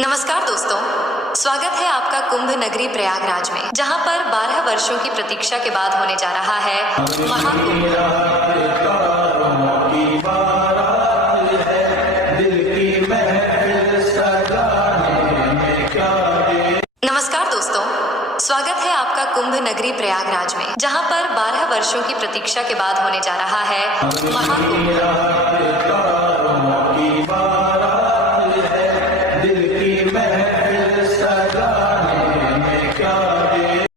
नमस्कार दोस्तों, स्वागत है आपका कुंभ नगरी प्रयागराज में, जहां पर 12 वर्षों की प्रतीक्षा के बाद होने जा रहा है महाकुंभ। नमस्कार दोस्तों, स्वागत है आपका कुंभ नगरी प्रयागराज में, जहां पर 12 वर्षों की प्रतीक्षा के बाद होने जा रहा है महाकुंभ।